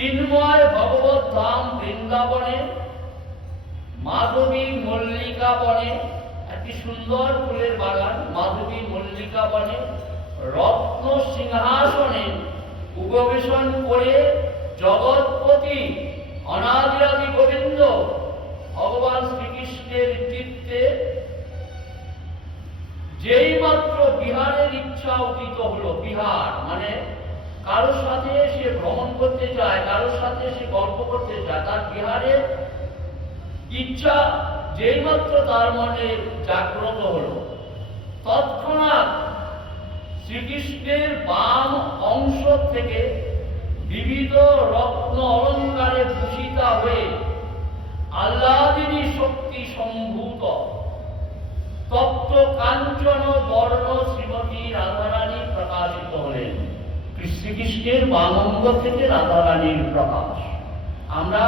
চিন্ময় ভগবত ধাম বৃন্দাবনে মাধবী মল্লিকা বনে, একটি সুন্দর ফুলের বাগান, মাধবী মল্লিকা বনে রত্ন সিংহাসনে উপবেশন করে জগৎপতি অনাদিরাদি গোবিন্দ ভগবান শ্রীকৃষ্ণের চিত্তে যেই মাত্র বিহারের ইচ্ছা উদিত হলো, বিহার মানে কারোর সাথে সে ভ্রমণ করতে চায়, কারোর সাথে সে গল্প করতে চায়, তার বিহারের ইচ্ছা যেই মাত্র তার মনে জাগ্রত হলো, তৎক্ষণাৎ শ্রীকৃষ্ণের বাম অংশ থেকে বিবিধ রত্ন অলঙ্কারে ভূষিতা হয়ে আহ্লাদিনী শক্তি সম্ভূত তপ্ত কাঞ্চন বর্ণ শ্রীমতী রাধারানী প্রকাশিত হলেন। শ্রীকৃষ্ণের বাম অঙ্গ থেকে রাধারানীর প্রকাশ। আমরা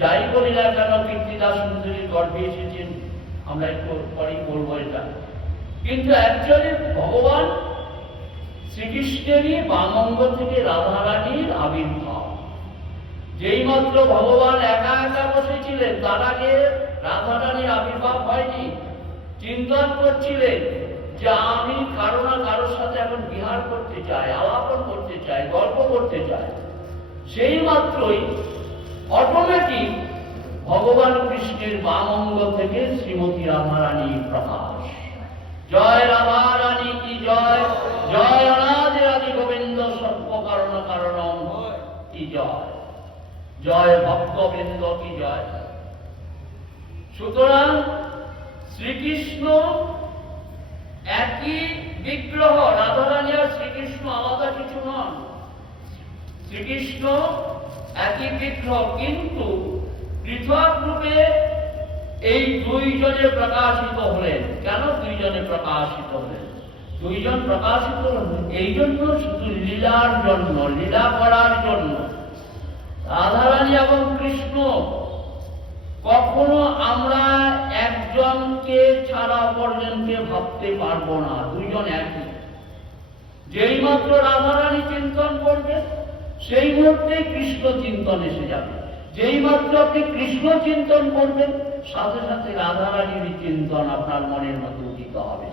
যাই বলি না কেন কীর্তিদাস সুন্দরীর গর্ভে এসেছেন, আমরা একটু পরেই বলবো এটা, কিন্তু অ্যাকচুয়ালি ভগবান শ্রীকৃষ্ণেরই বাম অঙ্গ থেকে রাধারানীর আবির্ভাব। যেই মাত্র ভগবান একা একা বসেছিলেন, তার আগে রাধারানীর আবির্ভাব হয়নি। চিন্তন করছিলেন যে আমি কারো না কারোর সাথে এখন বিহার করতে চাই, আলাপন করতে চাই, গল্প করতে চাই। সেই মাত্রই অটোমেটিক ভগবান কৃষ্ণের বাম অঙ্গ থেকে শ্রীমতী রাধারানীর প্রকাশ। জয় রাধারানী কি জয়, জয় অনাদিরাদি গোবিন্দ সর্বকারণ কারণম কি জয়, জয় ভক্তবৃন্দ কি জয়। সুতরাং শ্রীকৃষ্ণ একই বিগ্রহ, রাধারানী আর শ্রীকৃষ্ণ আলাদা কিছু নন। শ্রীকৃষ্ণ একই বিগ্রহ, কিন্তু পৃথক রূপে এই দুইজনে প্রকাশিত হলেন। কেন দুইজনে প্রকাশিত হলেন? দুইজন প্রকাশিত হলেন এই জন্য, শুধু লীলার জন্য, লীলা করার জন্য। রাধারানী এবং কৃষ্ণ কখনো আমরা একজনকে ছাড়া অপরজনকে ভাবতে পারবো না, দুইজন একই। যেই মাত্র রাধারানী চিন্তন করবে সেই মুহূর্তে কৃষ্ণ চিন্তন এসে যাবে। যেই মাত্র আপনি কৃষ্ণ চিন্তন করবেন সাথে সাথে রাধারানীর চিন্তন আপনার মনের মধ্যে উদিত হবে।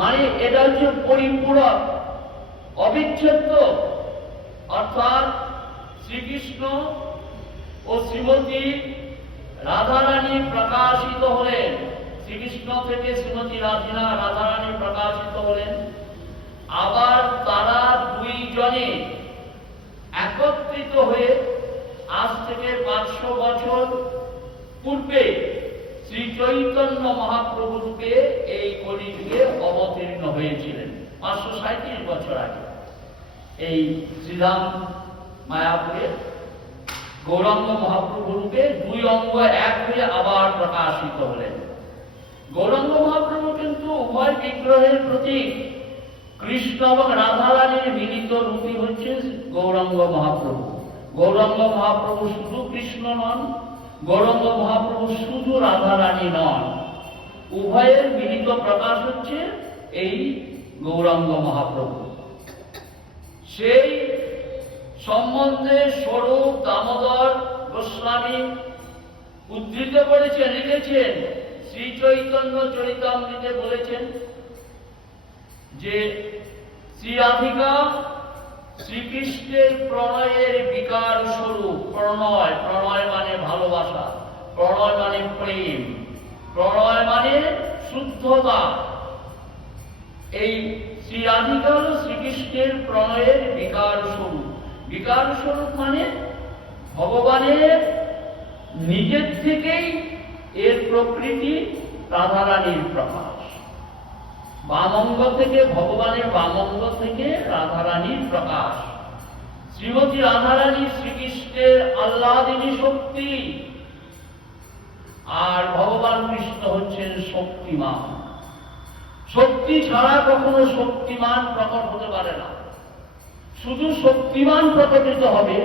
মানে এটা হচ্ছে পরিপূরক, অবিচ্ছেদ্য। অর্থাৎ শ্রীকৃষ্ণ ও শ্রীমতী রাধারানী প্রকাশিত হলেন, শ্রীকৃষ্ণ থেকে শ্রীমতী রাধারানী প্রকাশিত হলেন। আবার তারা দুইজনে একত্রিত হয়ে আজ থেকে 500 বছর পূর্বে শ্রী চৈতন্য মহাপ্রভু রূপে এই কলিযুগে অবতীর্ণ হয়েছিলেন। 537 বছর আগে এই শ্রীরাম মায়াপুরে গৌরাঙ্গ মহাপ্রভু রূপে দুই অঙ্গ এক হয়ে আবার প্রকাশিত হলেন। গৌরাঙ্গ মহাপ্রভু কিন্তু উভয় বিগ্রহের প্রতীক। কৃষ্ণ এবং রাধারানীর মিলিত রূপই হচ্ছে গৌরাঙ্গ মহাপ্রভু। গৌরাঙ্গ মহাপ্রভু শুধু কৃষ্ণ নন, গৌরাঙ্গ মহাপ্রভু শুধু রাধারানী নন, উভয়ের মিলিত প্রকাশ হচ্ছে এই গৌরাঙ্গ মহাপ্রভু। সেই সম্বন্ধে স্বরূপ দামোদর গোস্বামী উদ্ধৃত করেছেন, লিখেছেন, শ্রী চৈতন্য চরিতামৃতে বলেছেন যে শ্রী রাধিকা শ্রীকৃষ্ণের প্রণয়ের বিকার স্বরূপ। প্রণয়, প্রণয় মানে ভালোবাসা, প্রণয় মানে প্রেম, প্রণয় মানে শুদ্ধতা। এই শ্রী রাধিকা হল শ্রীকৃষ্ণের প্রণয়ের বিকার স্বরূপ। বিকার স্বরূপ মানে ভগবানের নিজের থেকেই এর প্রকৃতি রাধারানীর প্রকাশ। বামঙ্গ থেকে, ভগবানের বামঙ্গ থেকে রাধারানীর প্রকাশ। শ্রীমতী রাধারানী শ্রীকৃষ্ণের আহ্লাদিনী শক্তি, আর ভগবান কৃষ্ণ হচ্ছেন শক্তিমান। শক্তি ছাড়া কখনো শক্তিমান প্রকট হতে পারে না। শুধু শক্তিমান প্রকটিত হবে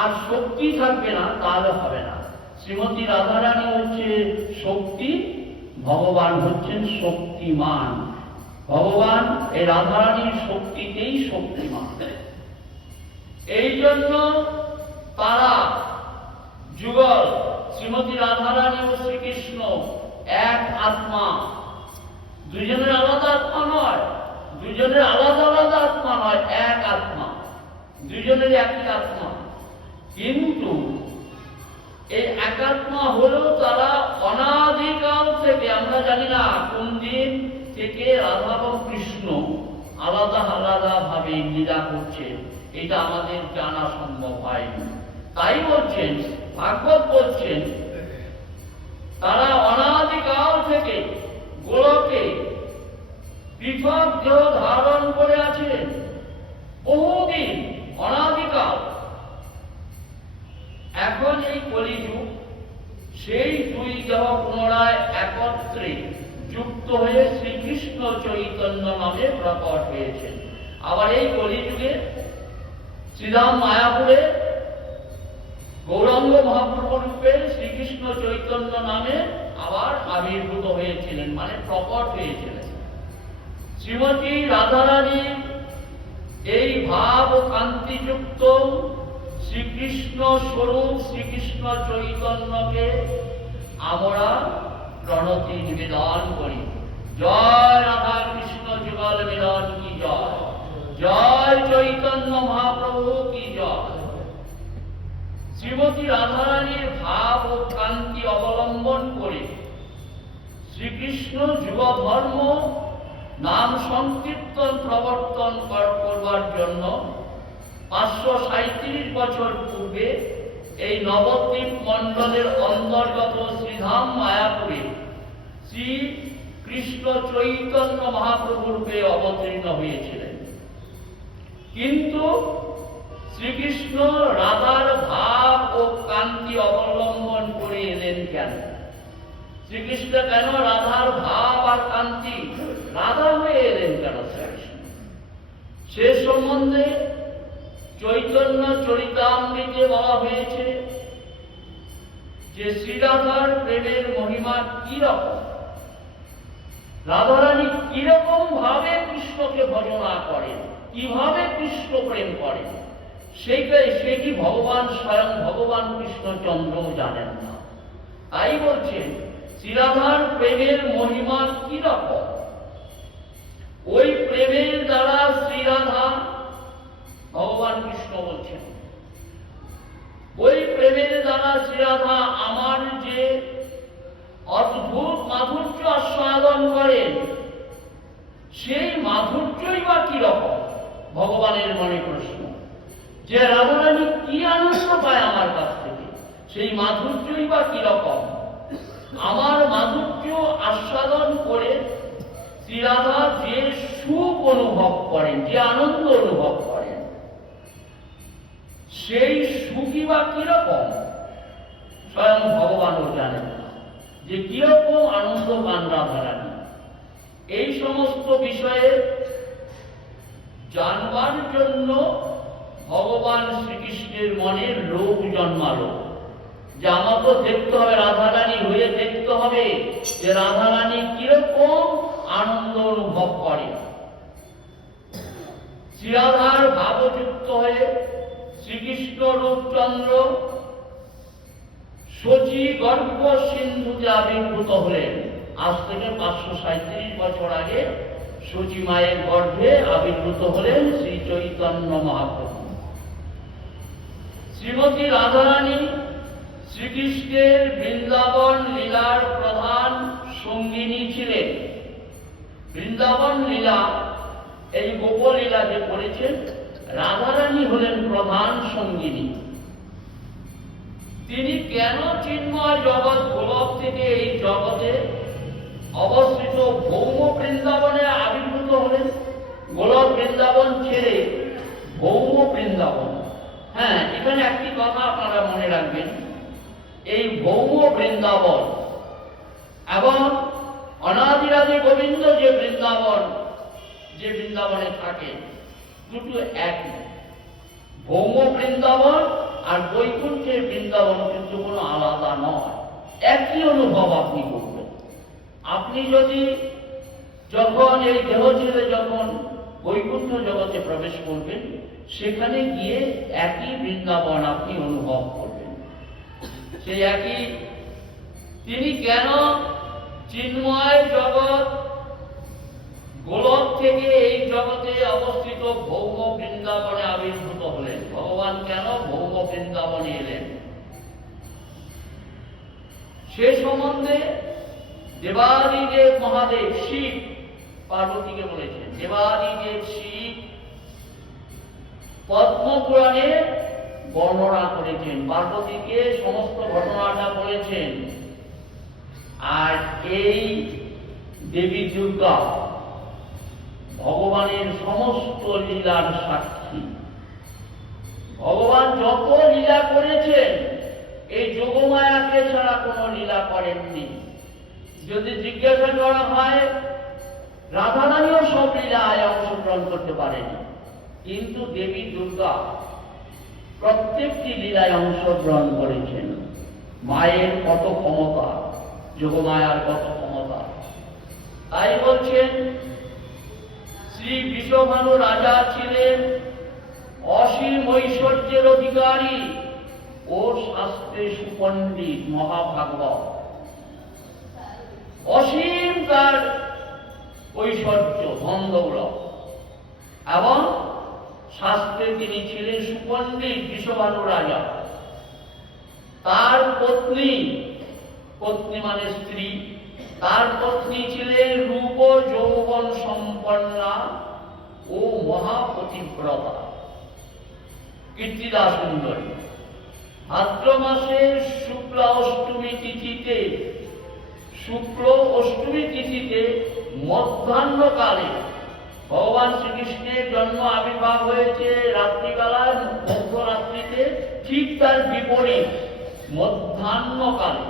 আর শক্তি থাকবে না, তাহলে হবে না। শ্রীমতী রাধারানী হচ্ছে শক্তি, ভগবান হচ্ছেন শক্তিমান। ভগবান এই রাধারানীর শক্তিতেই শক্তিমান। এই জন্য তারা যুগল শ্রীমতী রাধারানী ও শ্রীকৃষ্ণ এক আত্মা, দুজনের আলাদা আত্মা নয়, দুজনের আলাদা আলাদা আত্মা নয়, এক আত্মা, দুজনের একই আত্মা। কিন্তু এই একাত্মা হলেও তারা অনাদিকাল থেকে, আমরা জানি না কোন দিন থেকে রাধা এবং কৃষ্ণ আলাদা আলাদা ভাবে লীলা করছে, এটা আমাদের জানা সম্ভব হয়নি। তাই বলছেন, ভাগবত বলছেন, তারা অনাদিকাল থেকে গোলকে পৃথক দেহ ধারণ করে আছেন, বহুদিন, অনাদিকাল। এখন এই কলিযুগ সেই দুই দেহ পুনরায় একত্রে যুক্ত হয়ে শ্রীকৃষ্ণ চৈতন্য নামে প্রকট হয়েছেন। আবার এই কলিযুগে শ্রীধাম মায়াপুরে গৌরাঙ্গ মহাপ্রভু রূপে শ্রীকৃষ্ণ চৈতন্য নামে আবার আবির্ভূত হয়েছিলেন, মানে প্রকট হয়েছিলেন। শ্রীমতী রাধারানীর এই ভাব ও কান্তিযুক্ত শ্রীকৃষ্ণ স্বরূপ শ্রীকৃষ্ণ চৈতন্যকে আমরা প্রণতি নিবেদন করি। জয় রাধা কৃষ্ণ যুগল মিলন কি জয়, জয় চৈতন্য মহাপ্রভু কি জয়। শ্রীমতী রাধারানীর ভাব ও কান্তি অবলম্বন করে শ্রীকৃষ্ণ যুগ ধর্ম নাম সংকীর্তন প্রবর্তন করবার জন্য 537 বছর পূর্বে এই নবদ্বীপ মণ্ডলের অন্তর্গত শ্রীধাম মায়াপুরে শ্রী কৃষ্ণ চৈতন্য মহাপ্রভু রূপে অবতীর্ণ হয়েছিলেন। কিন্তু শ্রীকৃষ্ণ রাধার ভাব ও কান্তি অবলম্বন করে এলেন কেন? শ্রীকৃষ্ণ কেন রাধার ভাব আর কান্তি রাধা হয়ে এলেন কেন শ্রীকৃষ্ণ? সে সম্বন্ধে চৈতন্য চরিতামৃতে বলা হয়েছে যে শ্রীরাধার প্রেমের মহিমা কি রকম, রাধারানী কিরকম ভাবে কৃষ্ণকে ভজনা করেন, কিভাবে কৃষ্ণ প্রেম করেন, সেটি ভগবান স্বয়ং ভগবান কৃষ্ণচন্দ্র জানেন না। তাই বলছেন শ্রীরাধার প্রেমের মহিমা কি রকম। ওই প্রেমের দ্বারা শ্রীরাধা, ভগবান কৃষ্ণ বলছেন, ওই প্রেমের দ্বারা শ্রীরাধা আমার যে অদ্ভুত মাধুর্য আস্বাদন করেন, সেই মাধুর্যই বা কি রকম। ভগবানের মনে প্রশ্ন যে রাধারানী কি আনন্দ পায় আমার কাছ থেকে, সেই মাধুর্যই বা কি রকম। আমার মাধুর্য আস্বাদন করে শ্রীরাধা যে সুখ অনুভব করেন, যে আনন্দ অনুভব করেন, সেই সুখই বা কিরকম স্বয়ং ভগবানও জানেন না যে কিরকম আনন্দ পান রাধারানী। এই সমস্ত বিষয়ে জানবার জন্য ভগবান শ্রীকৃষ্ণের মনে লোভ জন্মালো যে আমাকে দেখতে হবে, রাধারানী হয়ে দেখতে হবে যে রাধারানী কিরকম আনন্দ অনুভব করে। শ্রীরাধার ভাবযুক্ত হয়ে শ্রীকৃষ্ণ রূপচন্দ্র শচী গর্ভ সিন্ধুতে আবির্ভূত হলেন। আজ থেকে 537 বছর আগে শচী মায়ের গর্ভে আবির্ভূত হলেন শ্রী চৈতন্য মহাপ্রভু। শ্রীমতী রাধারানী শ্রীকৃষ্ণের বৃন্দাবন লীলার প্রধান সঙ্গিনী ছিলেন। বৃন্দাবন লীলা, এই গোপলীলা যে করেছেন, রাধারানী হলেন প্রধান সঙ্গিনী। তিনি কেন চিন্ময় জগৎ গোলক থেকে এই জগতে অবস্থিত ভৌম বৃন্দাবনে আবির্ভূত হলেন? গোলক বৃন্দাবন ছেড়ে ভৌম বৃন্দাবন। হ্যাঁ, এখানে একটি কথা আপনারা মনে রাখবেন, এই ভৌম বৃন্দাবন এবং অনাদিরাদি গোবিন্দ যে বৃন্দাবনে থাকে, দুটো একই। ভৌম বৃন্দাবন আর বৈকুণ্ঠের বৃন্দাবন কিন্তু কোনো আলাদা নয়, একই অনুভব আপনি করবেন। আপনি যদি যখন এই দেহ ছেড়ে যখন বৈকুণ্ঠ জগতে প্রবেশ করবেন, সেখানে গিয়ে একই বৃন্দাবন আপনি অনুভব করবেন। সেই একই তিনি কেন চিন্ময় জগৎ গোলক থেকে এই জগতে অবস্থিত ভৌম বৃন্দাবনে আবির্ভূত হলেন, ভগবান কেন ভৌম বৃন্দাবনে এলেন, সে সম্বন্ধে দেবাদিদেব মহাদেব শিব পার্বতীকে বলেছেন। দেবাদিদেব শিব পদ্মপুরাণে বর্ণনা করেছেন, পার্বতীকে সমস্ত ঘটনাটা বলেছেন। আর এই দেবী দুর্গা ভগবানের সমস্ত লীলার সাক্ষী। ভগবান যত লীলা করেছেন এই যোগমায়াকে ছাড়া কোনো লীলা করেননি। যদি জিজ্ঞাসা করা হয়, রাধারানীও সব লীলায় অংশগ্রহণ করতে পারেনি, কিন্তু দেবী দুর্গা প্রত্যেকটি লীলায় অংশগ্রহণ করেছেন। মায়ের কত ক্ষমতা, যোগমায়ার কত ক্ষমতা। তাই বলছেন শ্রী বিশ্বভানু রাজা ছিলেন অসীম ঐশ্বর্যের অধিকারী ও শাস্ত্রে সুপণ্ডিত মহাভাগবত। অসীম তার ঐশ্বর্য ধন দৌলত, এবং শাস্ত্রে তিনি ছিলেন সুপণ্ডিত বিশ্বভানু রাজা। তার পত্নী, পত্নী মানে স্ত্রী, তার পত্নী ছিলেন রূপ যৌবন সম্পন্না ও মহাপতিব্রতা কীর্তিদা সুন্দরী। ভাদ্র মাসের শুক্ল অষ্টমী তিথিতে, শুক্ল অষ্টমী তিথিতে মধ্যাহ্নকালে ভগবান শ্রীকৃষ্ণের জন্ম আবির্ভাব হয়েছে রাত্রিবেলায়, মধ্যরাত্রিতে। ঠিক তার বিপরীত মধ্যাহ্নকালে,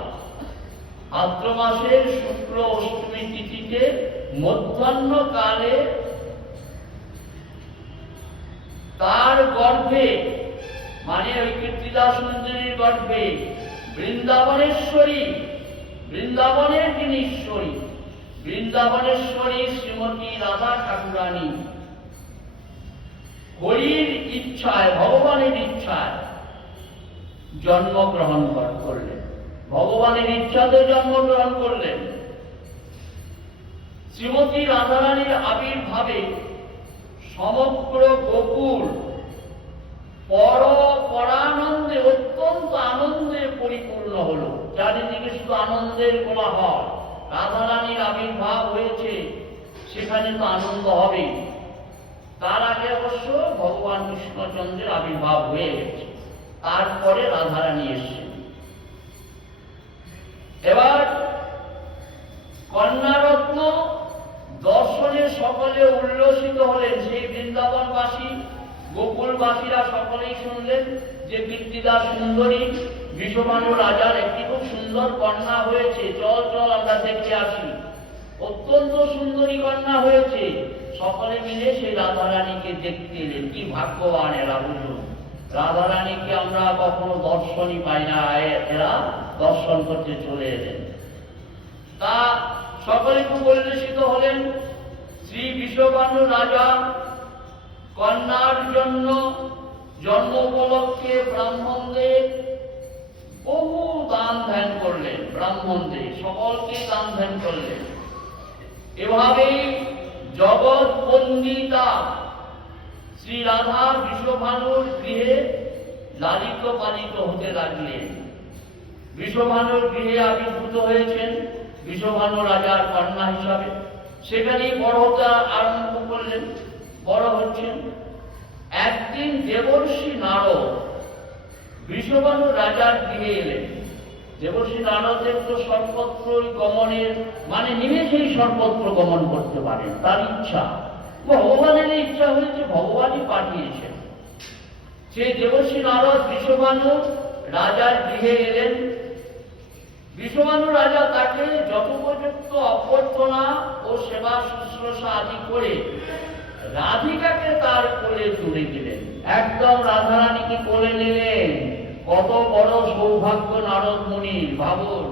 ভাদ্র মাসের শুক্ল অষ্টমী তিথিতে মধ্যাহ্নকালে তার গর্ভে, মানে ওই কীর্তিদা সুন্দরীর গর্ভে বৃন্দাবনেশ্বরী, বৃন্দাবনের যিনি ঈশ্বরী, বৃন্দাবনেশ্বরী শ্রীমতী রাধা ঠাকুরানী হরির ইচ্ছায়, ভগবানের ইচ্ছায় জন্মগ্রহণ করলেন। ভগবানের ইচ্ছাতে জন্মগ্রহণ করলেন। শ্রীমতী রাধারানীর আবির্ভাবে সমগ্র গোকুল পরানন্দে, অত্যন্ত আনন্দে পরিপূর্ণ হলো। চারিদিকে শুধু আনন্দের কোলাহল। রাধারানীর আবির্ভাব হয়েছে, সেখানে তো আনন্দ হবে। তার আগে অবশ্য ভগবান কৃষ্ণচন্দ্রের আবির্ভাব হয়ে গেছে, তারপরে রাধারানী এসেছে। এবার কন্যারত্ন দর্শনে সকলে উল্লসিত হলেন। সেই বৃন্দাবনবাসী, গোকুলবাসীরা সকলেই শুনলেন যে কীর্তিদা সুন্দরী বিশ্বভানু রাজার একটি খুব সুন্দর কন্যা হয়েছে, চল চল আমরা দেখে আসি। অত্যন্ত সুন্দরী কন্যা হয়েছে। সকলে মিলে সেই রাধারানীকে দেখতে এলেন। কি ভাগ্যবান এরা, বুঝুন। রাধারানীকে আমরা কখনো দর্শনই পাই না, এরা দর্শন করতে চলে এলেন। তা সকলে খুব উল্লসিত হলেন। শ্রী বিশ্বভানু রাজা কন্যার জন্য জন্ম উপলক্ষে ব্রাহ্মণদের বহু দান ধ্যান করলেন। ব্রাহ্মণদের সকলকে দান ধ্যান করলেন। এভাবেই জগৎ বন্দিতা শ্রী রাধা বিশ্বভানুর গৃহে লালিত পালিত হতে লাগলেন। বিশ্বভানুর গৃহে আবির্ভূত হয়েছেন বিশ্বভানু রাজার কন্যা হিসাবে। সেখানেই বড় হতে আরম্ভ করলেন, বড় হচ্ছেন। একদিন দেবর্ষি নারদ বিশ্বভানু রাজার গৃহে এলেন। দেবর্ষি নারদের তো সর্বত্র গমনের, মানে নিমেষেই সর্বত্র গমন করতে পারেন, তার ইচ্ছা। ভগবানের ইচ্ছা হয়েছে, ভগবানই পাঠিয়েছেন। সেই দেবর্ষি নারদ বিশ্বভানু রাজার গৃহে এলেন। বিশ্বভানু রাজা তাকে যথোপযুক্ত অভ্যর্থনা ও সেবা শুশ্রূষা আদি করে রাধিকাকে তার কোলে তুলে দিলেন। একদম রাধারানীকে কোলে নিলেন। কত বড় সৌভাগ্য নারদ মুনির, ভাবুন।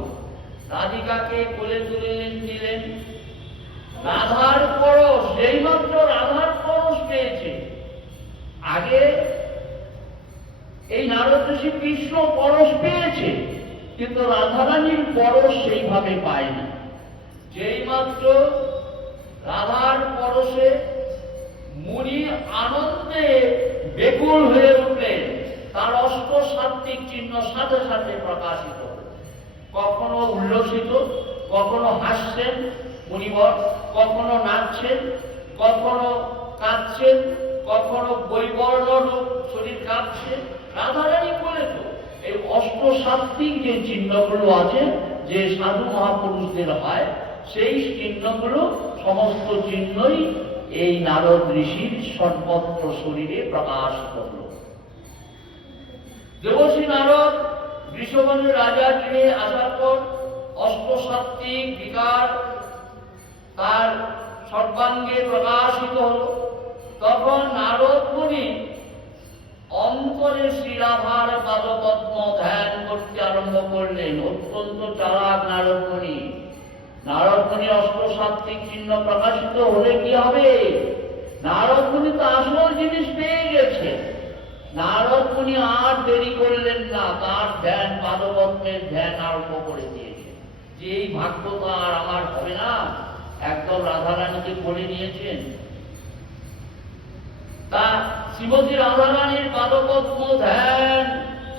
রাধিকাকে কোলে তুলে দিলেন। রাধার পরশ, যেই মাত্র রাধার পরশ পেয়েছে, আগে এই নারদ ঋষি কৃষ্ণ পরশ পেয়েছে, কিন্তু রাধারানীর পরশ সেইভাবে পায়নি। যেই মাত্র রাধার পরশে মুনি আনন্দে বেকুল হয়ে উঠলেন, তার অষ্ট সাত্ত্বিক চিহ্ন সাথে সাথে প্রকাশিত। কখনো উল্লসিত, কখনো হাসছেন মুনিবর, কখনো নাচছেন, কখনো কাঁদছেন, কখনো বৈবর্ণ রূপ শরীর কাঁপছে। রাধারানী বলে তো এই অষ্ট সাত্ত্বিক যে চিহ্নগুলো আছে, যে সাধু মহাপুরুষদের হয়, সেই চিহ্নগুলো সমস্ত চিহ্নই এই নারদ ঋষির সর্বত্র শরীরে প্রকাশিত হল। দেবশ্রী নারদ বৃষভানুর রাজা গৃহে আসার পর অষ্টসাত্ত্বিক বিকার তার সর্বাঙ্গে প্রকাশিত হল। তখন নারদ মুনি অন্তরে শ্রীরাধার পাদপদ্ম ধ্যান করতে আরম্ভ করলেন। অত্যন্ত চালাক নারদ মুনি। নারদ মুনি অষ্টসাত্ত্বিক চিহ্ন প্রকাশিত হলে কি হবে? নারদ মুনি তো আসল জিনিস পেয়ে গেছে। নারদ মুনি আর দেরি করলেন না, তার ধ্যান পাদপদ্মের ধ্যান আরম্ভ করে দিয়েছে। যে এই ভাগ্য তো আর আমার হবে না, একদম রাধারানীকে বলে নিয়েছেন। তা শ্রীমতী রাধারানীর পাদপদ্ম ধ্যান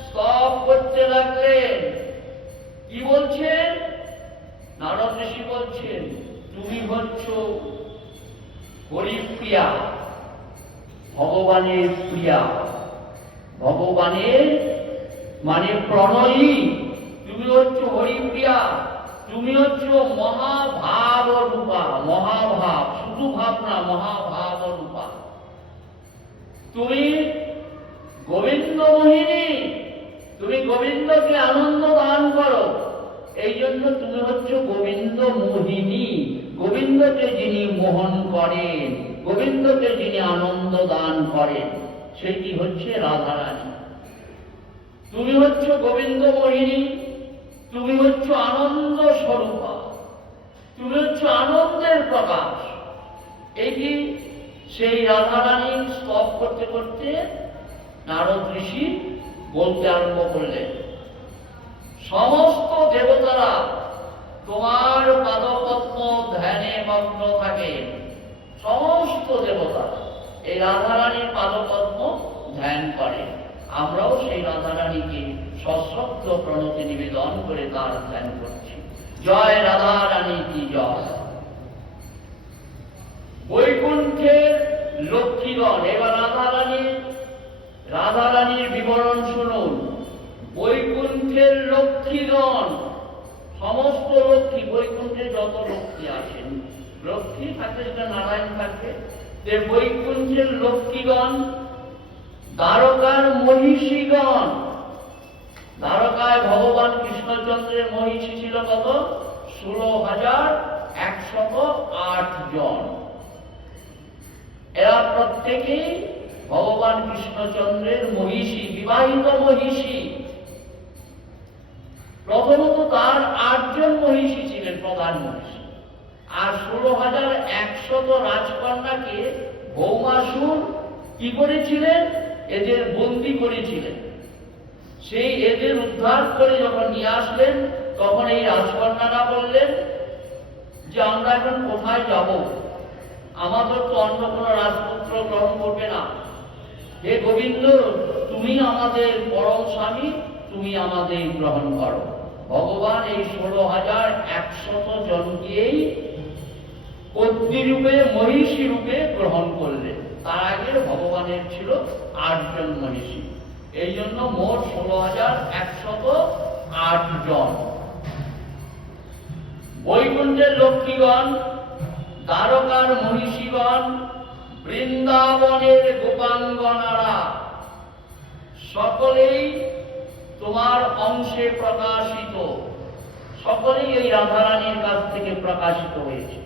স্তব করতে লাগলেন। কি বলছেন? নারদ ঋষি বলছেন, তুমি হচ্ছ হরিপ্রিয়া, ভগবানের প্রিয়া, ভগবানের মানে প্রণয়ী। তুমি হচ্ছ হরিপ্রিয়া, তুমি হচ্ছ মহাভাব রূপা। মহাভাব, শুধু ভাব না, মহাভাব রূপা। তুমি গোবিন্দ মোহিনী, তুমি গোবিন্দকে আনন্দ দান করো। এই জন্য তুমি হচ্ছ গোবিন্দ মোহিনী। গোবিন্দকে যিনি মোহন করেন, গোবিন্দকে যিনি আনন্দ দান করেন, সেটি হচ্ছে রাধারানী। তুমি হচ্ছ গোবিন্দ মোহিনী, তুমি হচ্ছ আনন্দ স্বরূপা, তুমি হচ্ছ আনন্দের প্রকাশ। এইটি সেই রাধারানীর স্তব করতে করতে নারদ ঋষি বলতে আরম্ভ করলেন, সমস্ত দেবতারা তোমার পাদপদ্ম ধ্যানে মগ্ন থাকে। সমস্ত দেবতা এই রাধারানীর পাদপদ্ম ধ্যান করে। আমরাও সেই রাধারানীকে সশ্রদ্ধ প্রণতি নিবেদন করে তার ধ্যান করছি। জয় রাধারানী কি জয়। বৈকুণ্ঠের লক্ষ্মীগণ, এবার রাধারানীর বিবরণ শুনুন। বৈকুণ্ঠের লক্ষ্মীগণ, সমস্ত লক্ষ্মী, বৈকুণ্ঠে যত লক্ষ্মী আছেন, লক্ষ্মী থাকে সেটা নারায়ণ থাকে, যে বৈকুণ্ঠের লক্ষ্মীগণ, দ্বারকার মহিষীগণ। দ্বারকায় ভগবান কৃষ্ণচন্দ্রের মহিষী ছিল কত? 16,108 জন। এরা প্রত্যেকেই ভগবান কৃষ্ণচন্দ্রের মহিষী, বিবাহিত মহিষী। প্রথমত তার 8 জন মহিষী ছিলেন, প্রধান মহিষী। আর 16,100 রাজকন্যাকে ভৌমাসুর কি করেছিলেন? এদের বন্দী করেছিলেন। সেই এদের উদ্ধার করে যখন নিয়ে আসলেন, তখন এই রাজকন্যারা বললেন যে আমরা এখন কোথায় যাব? আমাদের তো অন্য কোনো রাজপুত্র গ্রহণ করবে না। হে গোবিন্দ, তুমি আমাদের পরম স্বামী, তুমি আমাদের গ্রহণ করো। ভগবান এই 16,100 জনকেই পত্নী রূপে, মহিষী রূপে গ্রহণ করলেন। তার আগে ভগবানের ছিল 8 জন মহিষী। এই জন্য মোট 16,108 জন। বৈকুণ্ঠের লক্ষ্মীগণ, দ্বারকার মহিষীগণ, বৃন্দাবনের গোপাঙ্গনারা সকলেই তোমার অংশে প্রকাশিত। সকলেই এই রাধারানীর কাছ থেকে প্রকাশিত হয়েছে।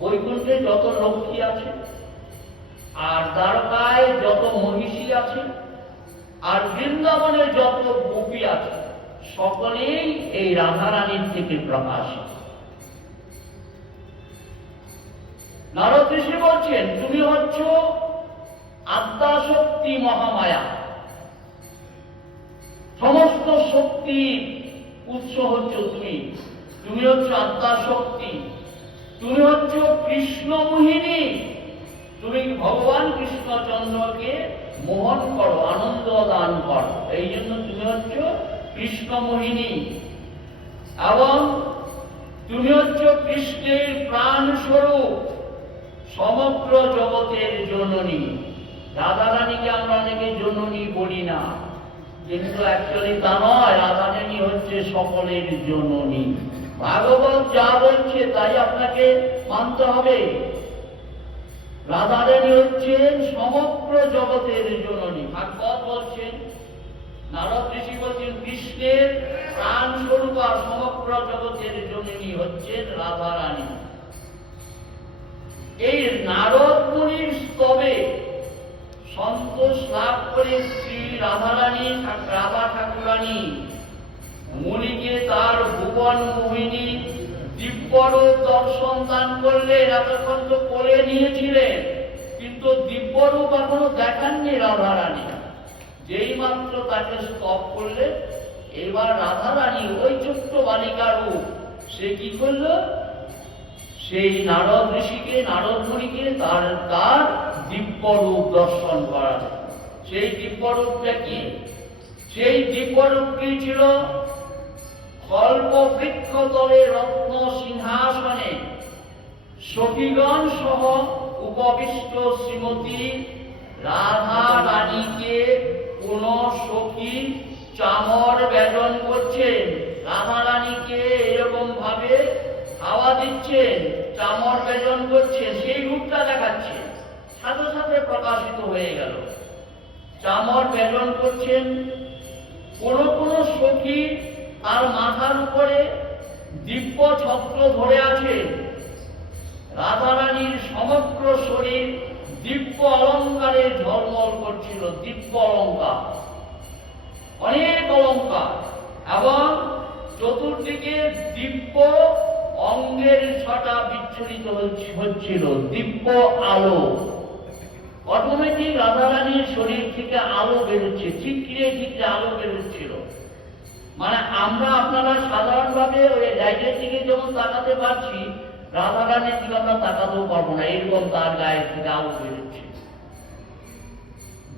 বৈকুণ্ঠে যত লক্ষ্মী আছে, আর দ্বারকায় যত মহিষী আছে, আর বৃন্দাবনে যত গোপী আছে, সকলেই এই রাধারানীর থেকে প্রকাশিত। নারদ ঋষি বলছেন, তুমি হচ্ছ আত্মাশক্তি মহামায়া, সমস্ত শক্তির উৎস হচ্ছ তুমি। তুমি হচ্ছ আত্মাশক্তি, তুমি হচ্ছ কৃষ্ণমোহিনী। তুমি ভগবান কৃষ্ণচন্দ্রকে মোহন করো, আনন্দ দান করো, এই জন্য তুমি হচ্ছ কৃষ্ণমোহিনী। এবং তুমি হচ্ছ কৃষ্ণের প্রাণ স্বরূপ, সমগ্র জগতের জননী। রাধারানীকে আমরা অনেকে জননী বলি না, কিন্তু অ্যাকচুয়ালি তা নয়। রাধারানী হচ্ছে সকলের জননী। ভাগবত যা বলছে তাই আপনাকে মানতে হবে। রাধারানী হচ্ছেন সমগ্র জগতের জননী। ভাগবত বলছেন, নারদ ঋষি বলছেন, কৃষ্ণের প্রাণ স্বরূপা সমগ্র জগতের জননী হচ্ছেন রাধারানী। এই নারদ মুনির স্তবে সন্তোষ লাভ করে শ্রী রাধারানী, রাধা ঠাকুরানী মুনিকে তার ভুবন মোহিনী দিব্যরূপ দর্শন দান করলেন। এতক্ষণ তো কোলে নিয়েছিলেন, কিন্তু দিব্যরূপ এখনো দেখাননি রাধারানী। যেই মাত্র তাকে স্তব করলেন, এবার রাধারানী ওই ছোট্ট বালিকা রূপ সে কি করল, সেই নারদ ঋষিকে, নারদ মুনিকে তার দিব্যরূপ দর্শন করালেন। সেই দিব্যরূপটা কি? সেই দিব্যরূপটি ছিল কল্প বৃক্ষ তলে রত্ন সিংহাসনে সখীগণ সহ উপবিষ্ট শ্রীমতী রাধা রানীকে কোন সখী চামর বেদন করছেন। রাধা রানীকে এরকম ভাবে হাওয়া দিচ্ছেন, চামর বেদন করছেন, সেই রূপটা দেখাচ্ছে। সাথে সাথে প্রকাশিত হয়ে গেল। চামর বেদন করছেন। কোন কোন সখী তার মাথার উপরে দিব্য ছত্র ধরে আছে। রাধারানীর সমগ্র শরীর দিব্য অলঙ্কারে ঝলমল করছিল, দিব্য অলঙ্কার, অনেক অলঙ্কার, এবং চতুর্দিকে দিব্য অঙ্গের ছটা বিচ্ছুরিত হচ্ছিল, দিব্য আলো। অটোমেটিক রাধারানীর শরীর থেকে আলো বেরোচ্ছে, ঠিকরে ঠিকরে আলো বেরোচ্ছিল। মানে আমরা আপনারা সাধারণভাবে ওই লাইটের দিকে যেমন তাকাতে পারছি, রাধারানীর দিকে আমরা তাকাতেও পারবো না, এরকম তার গায়ের থেকে আলো বেরোচ্ছে।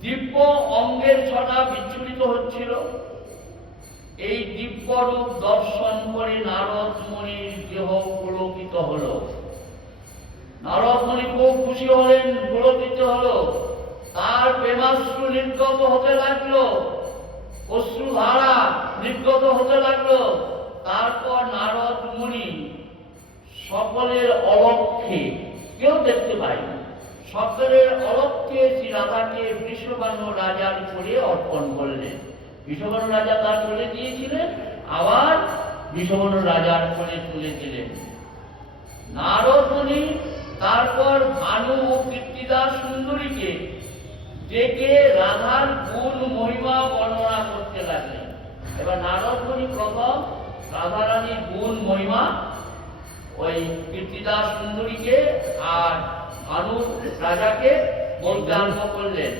দিব্য অঙ্গের ছটা বিচ্ছুরিত হচ্ছিল। এই দিব্য রূপ দর্শন করে নারদ মুনির দেহ পুলকিত হল। নারদ মুনি খুব খুশি হলেন, পুলকিত হল। তার প্রেমাশ্রু নির্গত হতে লাগলো, অশ্রুধারা নির্গত হতে লাগলো। তারপর নারদ মুনি সকলের অলক্ষ্যে, কেউ দেখতে পায়নি, সকলের অলক্ষ্যে শ্রী রাধাকে বৃষভানু রাজার কোলে অর্পণ করলেন। বৃষভানু রাজা তার কোলে দিয়েছিলেন, আবার বৃষভানু রাজার কোলে তুলে দিলেন। নারদ মুনি তারপর ভানু ও কীর্তিদা সুন্দরীকে ডেকে রাধার গুণ মহিমা বর্ণনা করতে লাগলেন। এবার নারদ মুনি প্রথম রাধারানীর গুণ মহিমা ওই কীর্তিদা সুন্দরীকে আর ভানু রাজাকে বলতে আরম্ভ করলেন।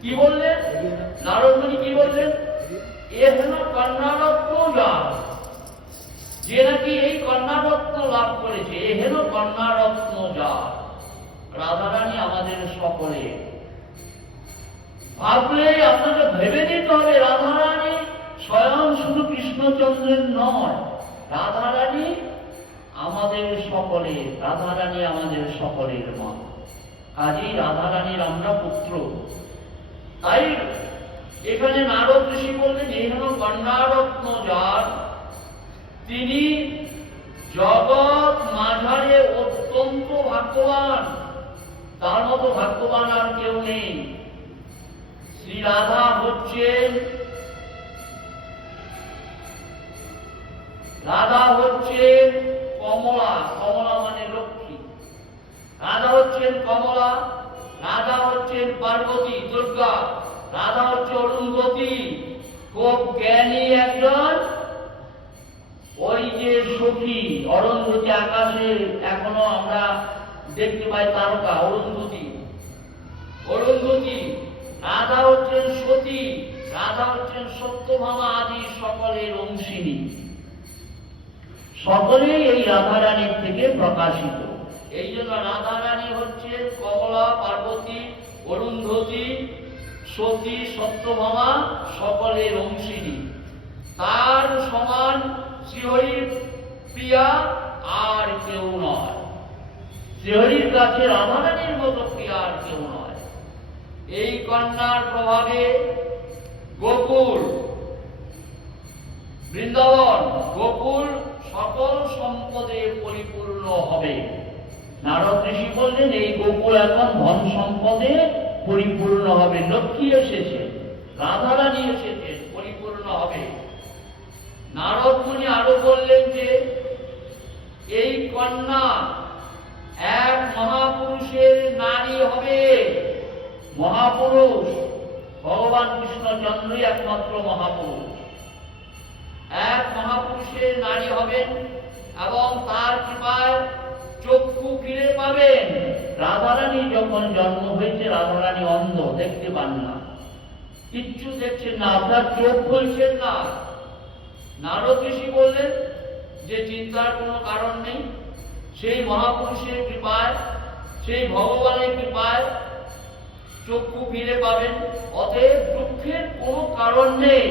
কি বললেন? নারদ মুনি কি বললেন? এ হেন কন্যারত্ন লাভ, যে নাকি এই কন্যারত্ন লাভ করেছে, এ হেন কন্যারত্ন যা। রাধারানী আমাদের সকলে ভাবলে আপনাকে ভেবে নিতে হবে, রাধারানী স্বয়ং শুধু কৃষ্ণচন্দ্রের নয়, রাধারানী আমাদের সকলের, রাধারানী আমাদের সকলের মা। কাজেই রাধারানীর আমরা পুত্র। তাই এখানে নারদ ঋষি বললেন, এই হল কন্যারত্ন যার, তিনি জগৎ মাঝারে অত্যন্ত ভাগ্যবান। তার মতো ভাগ্যবান আর কেউ নেই। শ্রী রাধা হচ্ছেন কমলা, কমলা মানে লক্ষ্মী। রাধা হচ্ছেন কমলা, রাধা হচ্ছেন পার্বতী দুর্গা, রাধা হচ্ছে অরুন্ধতী। খুব জ্ঞানী একজন ওই যে সখী অরুন্ধতী, আকাশে এখনো আমরা দেখতে পাই তারকা অরুন্ধতী, অরুন্ধতী, রাধা হচ্ছেন সতী, রাধা হচ্ছেন সত্যভামা আদি সকলের অংশিনী। সকলেই এই রাধারানীর থেকে প্রকাশিত। এই জন্য রাধারানী হচ্ছে কমলা, পার্বতী, অরুন্ধতী, সতী, সত্যভামা সকলের অংশিনী। তার সমান শ্রীহরির প্রিয়া আর কেউ নয়। শ্রীহরির কাছে রাধারানীর মতো প্রিয়া আর কেউ নয়। এই কন্যার প্রভাবে গোকুল, বৃন্দাবন, গোকুল সকল সম্পদে পরিপূর্ণ হবে। নারদ ঋষি বললেন এই গোকুল এখন ধন সম্পদে পরিপূর্ণ হবে। লক্ষ্মী এসেছে, রাধারানী এসেছেন, পরিপূর্ণ হবে। নারদ মুনি আরো বললেন যে এই কন্যা এক মহাপুরুষের নারী হবে। মহাপুরুষ ভগবান কৃষ্ণচন্দ্রই একমাত্র মহাপুরুষ। এক মহাপুরুষের নারী হবেন এবং তার কৃপায় চক্ষু ফিরে পাবেন। রাধারানী যখন জন্ম হয়েছে, রাধারানী অন্ধ, দেখতে পান না, কিচ্ছু দেখছেন না, আপনার চোখ খুলছেন না। নারদ ঋষি বললেন যে চিন্তার কোনো কারণ নেই, সেই মহাপুরুষের কৃপায়, সেই ভগবানের কৃপায় চক্ষু ফিরে পাবেন, অতএব দুঃখের কোনো কারণ নেই।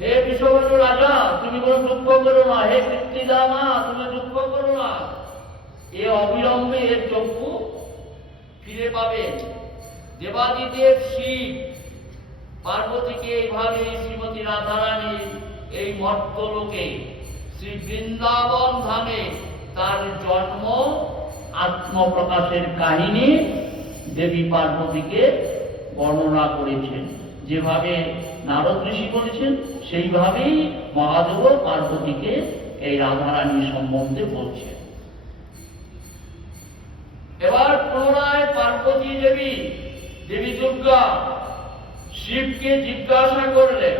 হে বিশ্ববর্ণ রাজা, তুমি কোনো দুঃখ করো না। হে কৃত্তিদামা, তুমি দুঃখ করো না। এ অবিলম্বে এর চক্ষু ফিরে পাবেন। দেবাদিদেব শিব পার্বতীকে এইভাবে শ্রীমতী রাধারানী এই মর্তলোকে শ্রী বৃন্দাবন ধামে তার জন্ম আত্মপ্রকাশের কাহিনী দেবী পার্বতীকে বর্ণনা করেছেন। যেভাবে নারদ ঋষি বলেছেন, সেইভাবেই মহাদেব পার্বতীকে এই রাধারানী সম্বন্ধে বলছেন। এবার পুনরায় পার্বতী দেবী, দেবী দুর্গা শিবকে জিজ্ঞাসা করলেন,